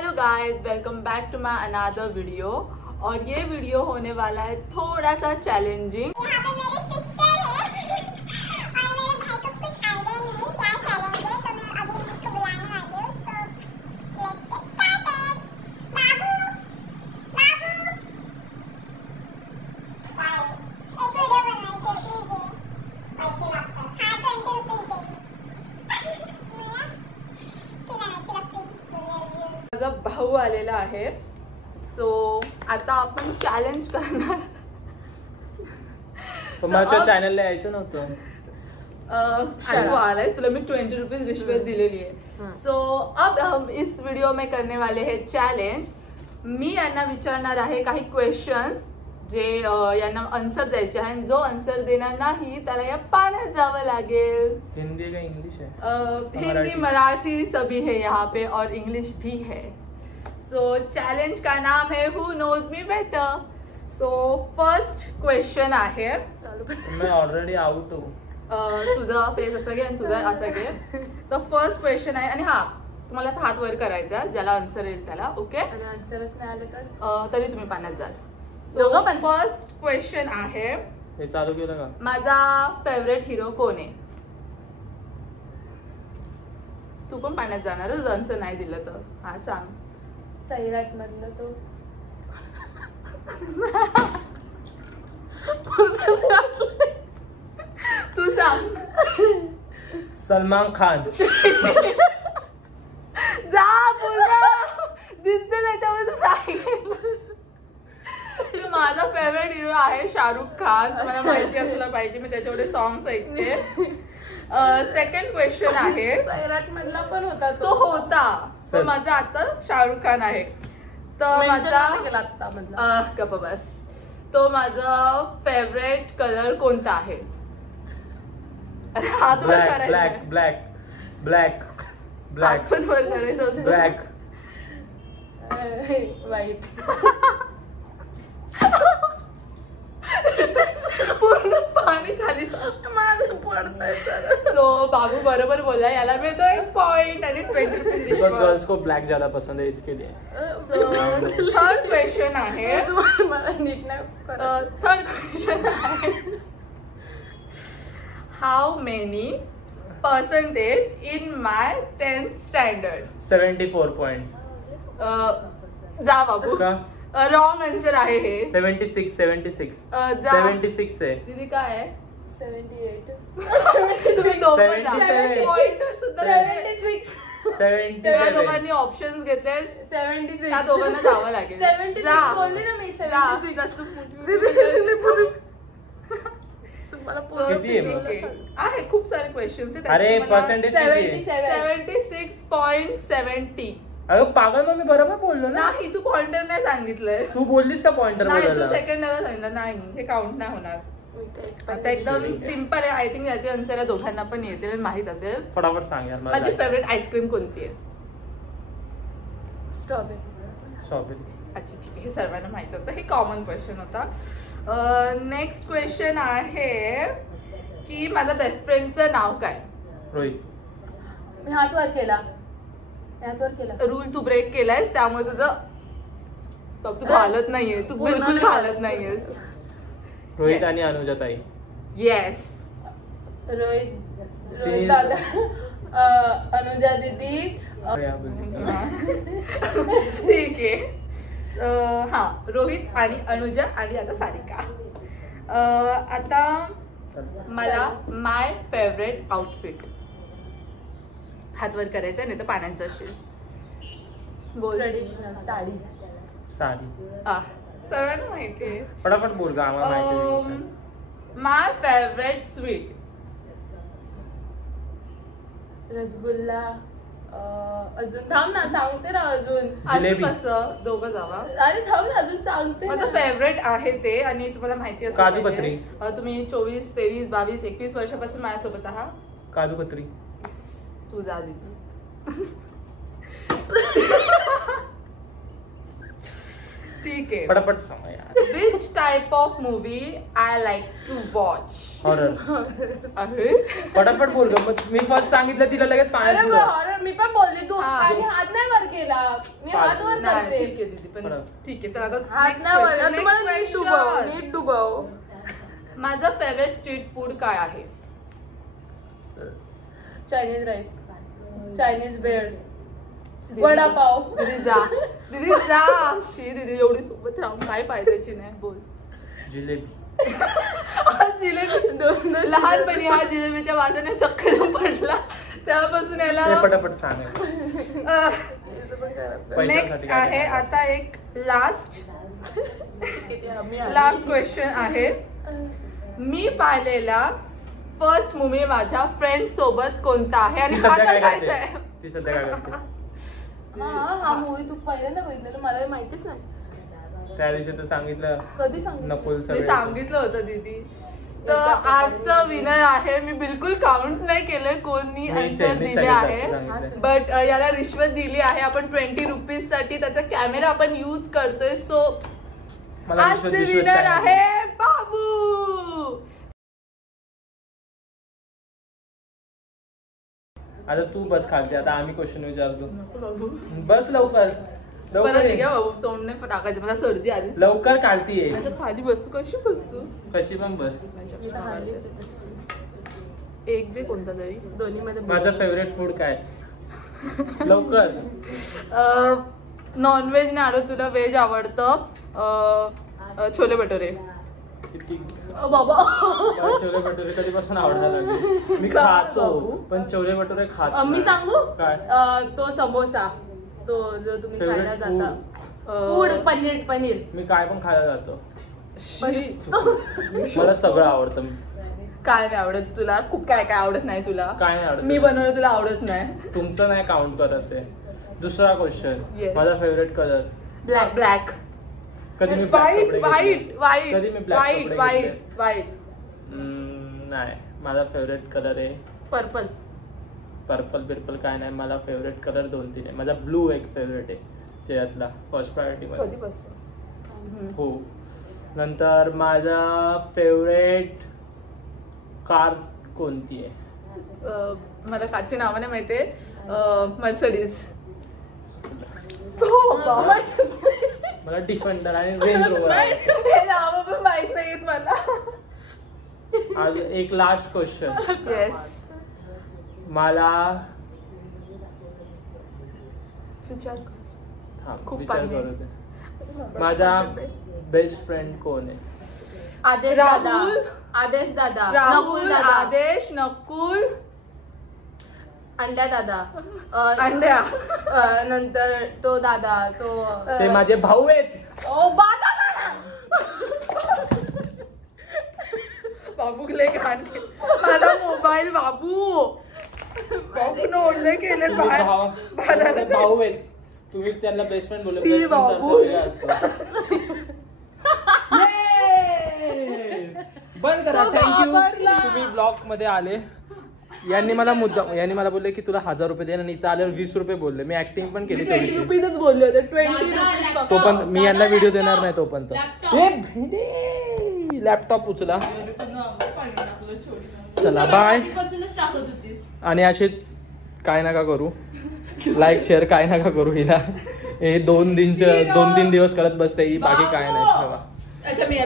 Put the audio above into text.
Hello guys, welcome back to my another video. और ये video होने वाला है थोड़ा सा चैलेंजिंग। माझा भाऊ आलेला आहे, सो आता आपण चॅलेंज करणार। माझ्या चॅनलला यायचं नव्हतं। तू आलाय, तुला मी 20 रुपीज रिश्वत दिलेली आहे। सो अब हम इस वीडियो में करने वाले हैं चॅलेंज। मी यांना विचारणार आहे काही क्वेश्चन्स जे यांना आन्सर द्यायचे आहे। जो आन्सर देणार नाही त्याला या पाण्यात जावं लागेल। हिंदी का इंग्लिश है? हिंदी मराठी सभी है यहाँ पे और इंग्लिश भी है। सो चैलेंज का नाम है who knows me better. So first question आहे, मैं ऑलरेडी आउट हूँ। तुझा फेस असं घे आणि तुझा असं घे। तर फर्स्ट क्वेश्चन आहे आणि हा तुम्हाला हात वर करायचा ज्याला आन्सर येईल त्याला, ओके? आणि आन्सरच नाही आले तर तरी तुम्ही पाण्यात जाल। सो फर्स्ट क्वेश्चन आहे, हे चालू केलं का? माझा फेवरेट हिरो कोण आहे? तू पण पाण्यात जाणारच आन्सर नाही दिलं तर। हा सांग। सैराट मधलं तो तू सांग। सलमान खान। जा बोला, दिसते त्याच्यामध्ये सांगितलं। माझा फेवरेट हिरो आहे शाहरुख खान, तुम्हाला माहिती असलं पाहिजे, मी त्याच्याकडे सॉंग्स ऐकते। सेकंड क्वेश्चन आहे, सैराट मधला पण होता तो होता पण माझा आता शाहरुख खान आहे। तर माझा आता गप्प बस। तो माझा फेवरेट कलर कोणता आहे? हात वर ब्लॅक करायचा, ब्लॅक ब्लॅक ब्लॅक हात पण वर करायचा असतो। ब्लॅक वाईट पूर्ण पाणी खाली माझं पडतंय सर। सो बाबू बरोबर बोलला, याला मिळतो 1 पॉइंट आणि 20 रुपीज बिकॉज रिश्वत। गर्ल्स को ब्लॅक ज्यादा पसंद है इसके लिए। थर्ड क्वेश्चन आहे, मला नीट नाही करत। थर्ड क्वेश्चन आहे, how many percentage in my 10th standard? 74 point. जा बाबू, का? रॉंग आन्सर आहे हे। 76 जा 76 है। दीदी काय आहे? 78 तुम्ही दोघं जा। 77. Points सुद्धा 76 त्या 77 दोघांनी ऑप्शन्स घेतले, 76 त्या दोघांना जावं लागेल। 76 जा. बोलली ना मी। जा. 76 तुम्हाला So, किती आहे मग? ठीक आहे, खूप सारे क्वेश्चन्स आहेत। अरे तुम्हाला पर्सेंटेज किती आहे? 76.70। अरे पागल, मग मी बरोबर बोललो ना। नाही, तू पॉइंटर नाही सांगितलंय। तू बोललीस का पॉइंटर नाही, तू बोलायला? सेकंडला सांगितलं नाही, हे काउंट नाही होणार। आता एकदम सिंपल आहे, आय थिंक याचे आन्सर या दोघांना पण येतील आणि माहित असेल। फटाफट सांग यार मला। माझी फेवरेट आईस्क्रीम कोणती आहे? स्ट्रॉबेरी। अच्छा ठीक आहे, हे सर्वांना माहित होतं, हे कॉमन क्वेश्चन होता। नेक्स्ट क्वेश्चन आहे की माझ्या बेस्ट फ्रेंडचं नाव काय? रोहित। मी हात वर केला। रूल तू ब्रेक केलायस, त्यामुळे तुझं तू घालत नाहीये, तू बिलकुल घालत नाहीयेस। रोहित आणि अनुजा ताई। येस, रोहित दादा, अनुजा दीदी, ठीक आहे। हा, रोहित आणि अनुजा आणि आता सारिका। आता मला माय फेवरेट आउटफिट हातवर करायचं, नाही तर पाण्यात जाशील। बोल। ट्रेडिशनल साडी। सर्वांना माहिती आहे। फटाफट बोल का, आम्हाला माहिती आहे। माय फेवरेट स्वीट? रसगुल्ला। अजून थांब ना, सांगते ना अजून। जिलेबी। कसं दोघं जावा? अरे थांब ना, अजून सांगते ना। माझं फेवरेट आहे ते, आणि तुम्हाला माहिती असेल काजू पाहिजे. कतरी. तुम्ही 24, 23, 22, 21 वर्षापासून माझ्यासोबत आहात। काजू कतरी। तू जा दीदी। ठीक ठीक आहे. पटापट सांगा यार. Which type of movie I like to watch? Horror. अरे पटापट बोल ग. मग मी फर्स्ट सांगितलं तिला लगेच पाण्यात अरे बुडव. हॉरर मी पण बोलली तू हा. आणि हात नाही वर केला मी हात वर नाही, करते ठीक आहे दीदी, पण बरं. ठीक आहे चला आता हात next नाही वर question, तुम्हाला next नीट डुबव question. नीट डुबव माझं फेवरेट स्ट्रीट फूड काय आहे? चायनीज राईस चायनीज भेळ वडापाव दीदी जा शी दीदी एवढी सोबत राहून काय फायद्याची नाही बोल. जिलेबी. जिलेबी दोन लहानपणी हा जिलेबीच्या वाजाने चक्कर पडला तेव्हापासून याला ते पटापट सांग. नेक्स्ट आहे आता एक लास्ट क्वेश्चन आहे. मी पाहिलेला फर्स्ट मूवी माझ्या फ्रेंड सोबत कोणता आहे आणि ती हा सध्या काय बघायचा आहे. करते? ती सध्या काय करते? हा मूवी तू पहिल्यांदा बघितलेला मला माहितीच नाही त्या दिवशी तू सांगितलं कधी सांगितलं नकुल मी सगळे. सांगितलं होतं दीदी. तर आजचं विनर आहे. मी बिलकुल काउंट नाही केलंय कोणी मी आन्सर मी दिले सगळ्यात आहे जास्त सांगितलं. बट याला रिश्वत दिली आहे. आपण 20 रुपीज साठी त्याचा कॅमेरा आपण यूज करतोय. सो मला आजचे रिश्वत विनर काय नाही. आहे बाबू. आता तू बस खालते. आता आम्ही क्वेश्चन विचारतो. बाबू बस लवकर लवकर परत ये. घ्या बाबू तोंड नाही टाकायचं मला सर्दी आली. लवकर काढतीये. माझ्या खाली बसू कशी बसू कशी पण बस. मी तर हारलीच आहे तशी. एक दे कोणता तरी. दोन्ही मध्ये माझं फेवरेट फूड काय? लवकर. नॉनव्हेज नाही आवडत तुला व्हेज आवडतं. छोले भटुरे. किती बाबा मला छोले भटुरे कधीपासून आवडायला लागले. मी खातो पण छोले भटुरे खात मी नाही. सांगू काय? तो समोसा तो जो तुम्ही Favorite खायला जाता अं, फूड पनीर मी काय पण खायला जातो. शी. मला सगळं आवडतं. काय नाही आवडत तुला? खूप काय काय आवडत नाही तुला? काय नाही आवडत. मी बनवलं तुला आवडत नाही. तुमचं नाही काउंट करत ते. दुसरा क्वेश्चन. Yes. माझा फेवरेट कलर. Black black. कधी मी black वाईट कपडे वाईट घेतले? वाईट कधी मी black वाईट कपडे वाईट घेतले? वाईट. नाही माझा फेवरेट कलर आहे पर्पल पर्पल बिरपल काय नाही. मला फेवरेट कलर 2-3 आहे. माझा ब्लू एक फेवरेट आहे त्यातला फर्स्ट प्रायोरिटी कधी मध्ये. बस हो. नंतर माझा फेवरेट कार कोणती आहे? मला कारची नावं नाही माहितीये. मर्सडीज. मला डिफेंडर आणि रेंज रोवर आहे. हे नावं पण माहित नाहीत मला. आज एक लास्ट क्वेश्चन. येस मला विचार थांब, खूप विचार पाणी आहे. करू दे. माझा बेस्ट फ्रेंड कोण आहे? आदेश दादा राहुल. आदेश दादा राहुल नकुल दादा आदेश नकुल अंड्या दादा अंड्या. नंतर तो दादा तो ते माझे भाऊ आहेत. ओ बाबा बाबू लय घाण केलं. माझा मोबाईल बाबू बाबून ओढले केले तुम्ही बाहेर. तुम्ही भाऊ आहेत. तुम्ही त्यांना बेस्ट फ्रेंड बोलले. ती Best friend चा बाबू. अर्थ वेगळा असतो. Yay! बंद करा. तो थँक्यू घाबरला. तुम्ही ब्लॉग मध्ये आले. यांनी मला बोलले की तुला 1000 रुपये दे आणि इथं आल्यावर 20 रुपये बोलले. मी ऍक्टिंग पण केली 20 थोडीशी. रुपीजच बोलले होते. 20 रुपीज तो पण मी यांना व्हिडिओ देणार नाही तोपर्यंत. लॅपटॉप उचला. चला बाय. आधीपासूनच टाकत होतीस आणि असेच काय नका करू. लाईक शेअर काय नका करू हिला. हे 2-3 दिवस करत बसते ही. बाकी काय नाही. ठेवा. अच्छा मी